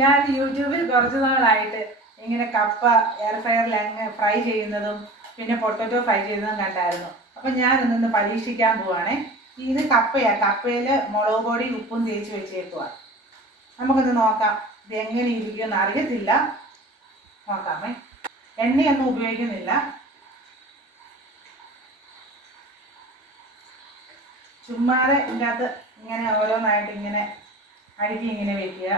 ഞാൻ യൂട്യൂബിൽ കുറച്ച് നാളായിട്ട് ഇങ്ങനെ കപ്പ എയർ ഫ്രയറിൽ അങ്ങ് ഫ്രൈ ചെയ്യുന്നതും പിന്നെ പൊട്ടറ്റോ ഫ്രൈ ചെയ്യുന്നതും കണ്ടായിരുന്നു. അപ്പം ഞാനൊന്ന് പരീക്ഷിക്കാൻ പോവാണേ. ഇത് കപ്പയാണ്. കപ്പയിൽ മുളക് പൊടി ഉപ്പും തേച്ച് വെച്ചേക്കുക. നമുക്കൊന്ന് നോക്കാം ഇത് എങ്ങനെ ഇരിക്കുമെന്ന്. അറിയത്തില്ല, നോക്കാമേ. എണ്ണയൊന്നും ഉപയോഗിക്കുന്നില്ല, ചുമ്മാതെ ഇതിൻ്റെ അകത്ത് ഇങ്ങനെ ഓരോന്നായിട്ട് ഇങ്ങനെ അടുക്കി ഇങ്ങനെ വെക്കുക.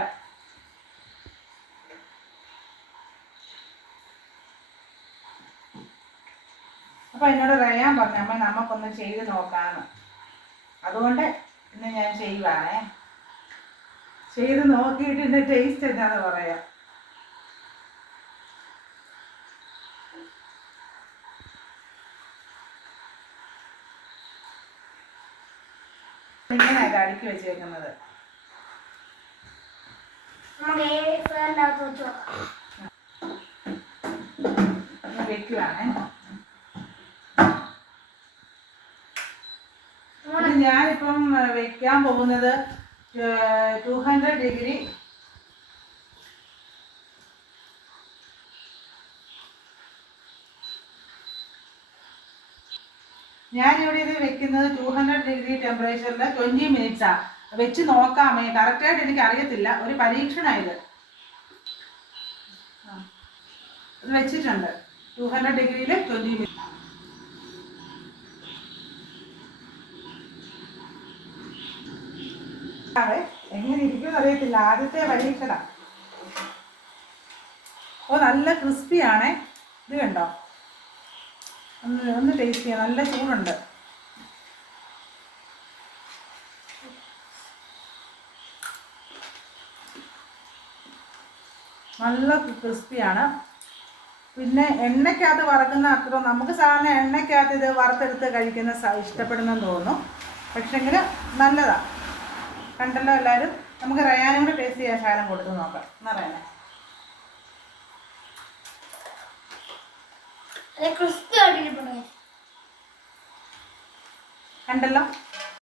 അപ്പോൾ എന്നോട് റയാൻ പറഞ്ഞു, അമ്മ നമുക്കൊന്ന് ചെയ്ത് നോക്കാമെന്ന്. അതുകൊണ്ട് ഇന്ന് ഞാൻ ചെയ്യുവാണേ. ചെയ്ത് നോക്കിയിട്ട് ഇതിൻ്റെ ടേസ്റ്റ് എന്താണെന്ന് പറയാം. ഇങ്ങനെയൊക്കെ അടുക്കി വെച്ചേക്കുന്നത് വെക്കുവാണേ. ഞാനിപ്പം വെക്കാൻ പോകുന്നത് 200 ഡിഗ്രി ഞാനിവിടെ ഇത് വെക്കുന്നത് 200 ഡിഗ്രി ടെമ്പറേച്ചറിൽ 20 മിനിറ്റ്സാണ്. വെച്ച് നോക്കാമേ, കറക്റ്റായിട്ട് എനിക്ക് അറിയത്തില്ല, ഒരു പരീക്ഷണമായത്. ഇത് വെച്ചിട്ടുണ്ട് 200 ഡിഗ്രിയിൽ 20 മിനിറ്റ്. എങ്ങനെ ഇരിക്കുമെന്ന് അറിയത്തില്ല, ആദ്യത്തെ പരീക്ഷണം. ഓ, നല്ല ക്രിസ്പിയാണേ. ഇത് കണ്ടോ, ഒന്ന് ടേസ്റ്റ് ചെയ്യാം. നല്ല ചൂടുണ്ട്. നല്ല ക്രിസ്പിയാണ്. പിന്നെ എണ്ണയ്ക്കകത്ത് വറക്കുന്ന അത്ര നമുക്ക് സാധാരണ എണ്ണയ്ക്കകത്ത് ഇത് വറുത്തെടുത്ത് കഴിക്കുന്ന ഇഷ്ടപ്പെടുന്നെന്ന് തോന്നുന്നു. പക്ഷെങ്കിൽ നല്ലതാണ്. കണ്ടല്ലോ എല്ലാവരും. നമുക്ക് റയാനും കൂടെ ടേസ്റ്റ് ചെയ്യാൻ ശകലം കൊടുത്ത് നോക്കാം. എന്നാ റയാനെ, കണ്ടല്ലോ